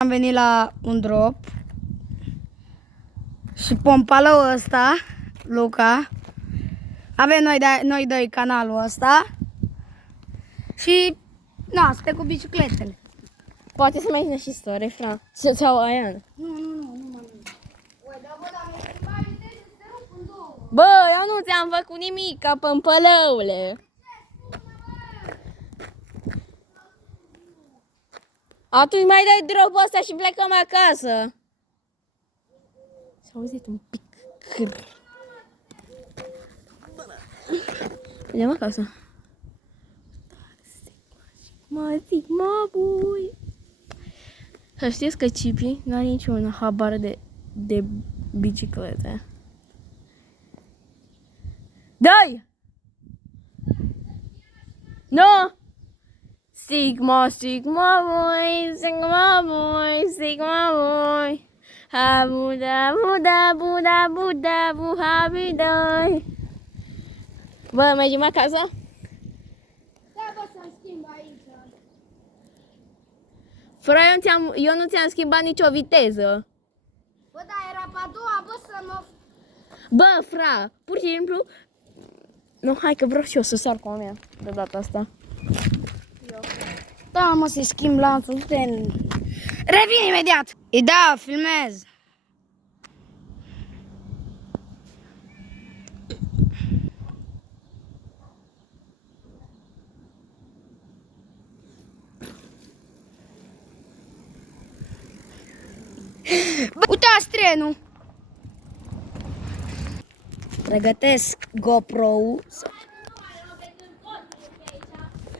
Am venit la un drop și pompalul ăsta, Luca, avem noi doi canalul ăsta și na, suntem cu bicicletele. Poate să mai zine și story, Fran. Sau Aian. Nu. Bă, eu nu ți-am făcut nimic, ca pămpălăule. Atunci mai dai drop-ul ăsta și plecăm acasă. S-a auzit un pic cât. Mergem acasă. Mă zic, mă bui. Să știți că Cipi n-are niciun habar de biciclete. Dai! No! Sigma, Sigma boy, Sigma boy, Sigma boy. Habuda, buda, buda, buda, buhabidoi. Bă, mergem acasă? Da, bă, să-mi schimb aici. Fra, eu nu ți-am schimbat nicio viteză. Bă, da, era pe a doua, bă, să mă... Bă, fra, pur și simplu... Nu, hai că vreau și eu să sar cu a mea de data asta. Da, mă, să-i schimb lanțul, revin imediat. Da, filmez. Uitați trenul. Pregătesc GoPro-ul.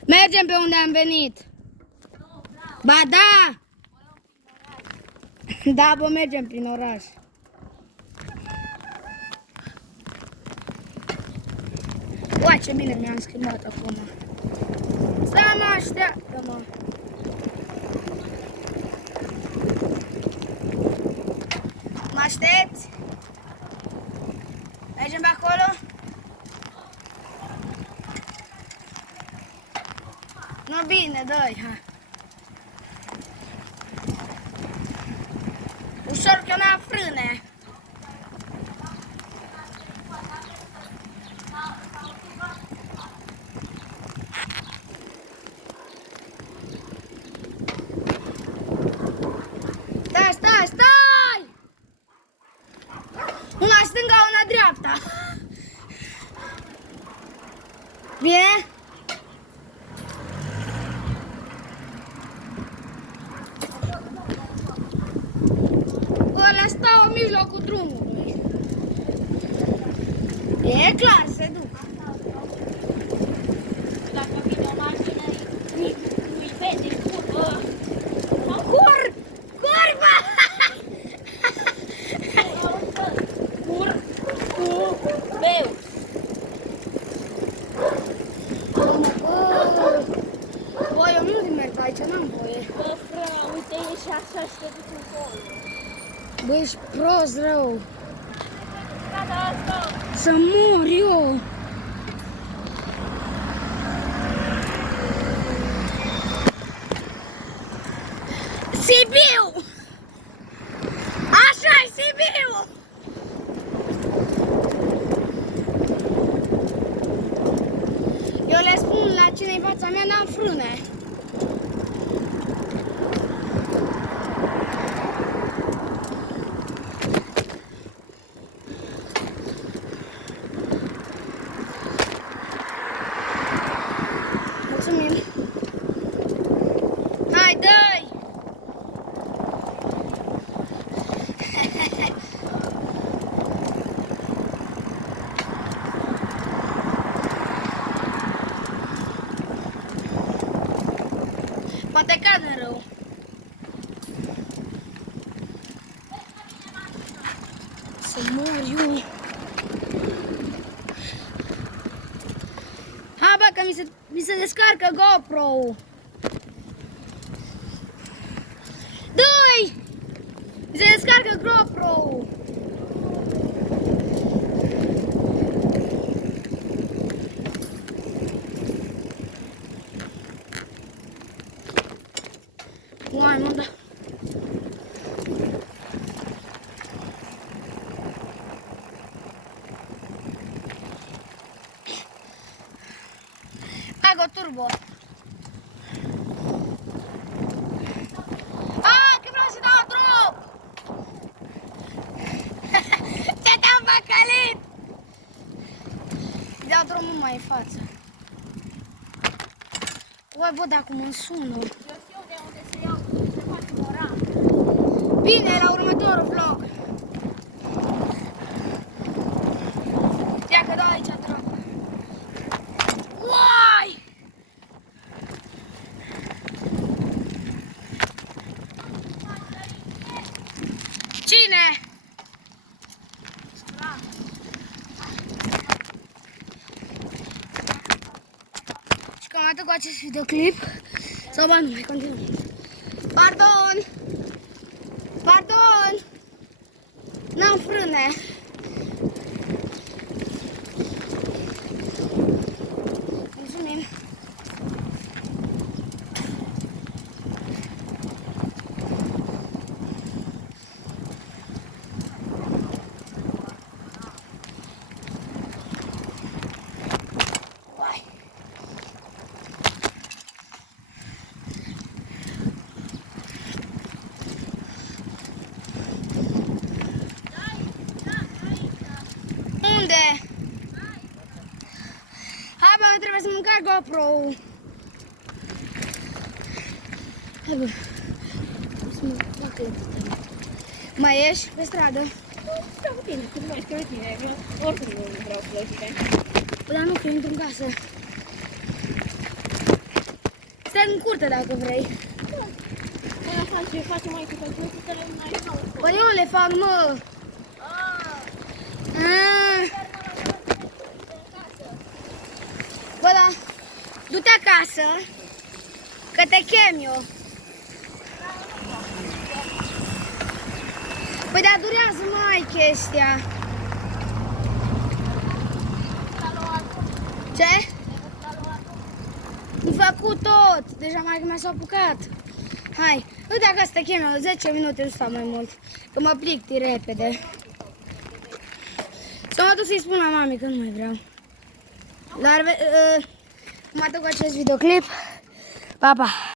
Mergem pe unde am venit. Ba da! Da, bă, mergem prin oraș. Uai, ce bine mi-am schimbat acum. Stai, mă, așteaptă-mă. Mă aștepți? Mergem pe acolo? Nu, bine, dă-i, hai. Ușor că n-am frâne. Stai! Una stânga, una dreapta. Bine? Ăla stau în mijlocul drumului. E clar, se duc. Dacă vine o mașină, îi vede curvă. Curvă! Beu. Bă, eu nu merg aici, n-am voie. Bă, fră, uite, e și așa și te duci încolo. Bă, ești prost rău. Strada asta. Să mor eu. Sibiu! Așa-i Sibiu! Eu le spun la cine în fața mea, n-am frâne. Mulțumim. Hai, dă-i! Poate cad în rău. Să mor eu. Ha, bă, că mi se descarcă GoPro-ul. Dă-i! Mi se descarcă GoPro-ul. Uai, mă, da. turbo. Ah, că vreau să dau drop! Ce te-am păcălit! Dau drumul mai în față. Oi, bă, dar cum îmi sună. Eu știu de unde se iau, se face moran. Bine, la următorul vlog. Ia că dau aici drop. Uai! Cine? Și cam atât cu acest videoclip. Sau ba nu, mai continuăm. Pardon! Pardon! N-am frâne. Mulțumim. Uai. Unde? Hai bă, trebuie să mâncar GoPro-ul. Hai bă. Să mă fac lăptă. Mai ieși pe stradă? Vreau cu tine, cât mai scrie tine. Eu oricum nu vreau cu tine. Bă, dar nu, că intru în casă. Stai în curte dacă vrei. Până facem mai cu pentru că le mai fac. Bă, eu nu le fac, mă. Bă, da, du-te acasă, că te chem eu. Păi, dar durează mai chestia. Ce? Am făcut tot, deja mai mi-a s-a apucat. Hai, du-te acasă, te chem eu, 10 minute, nu stau mai mult, că mă plicti repede. Să mă duc să-i spun la mami că nu mai vreau. Dar, mă duc cu acest videoclip. Pa, pa!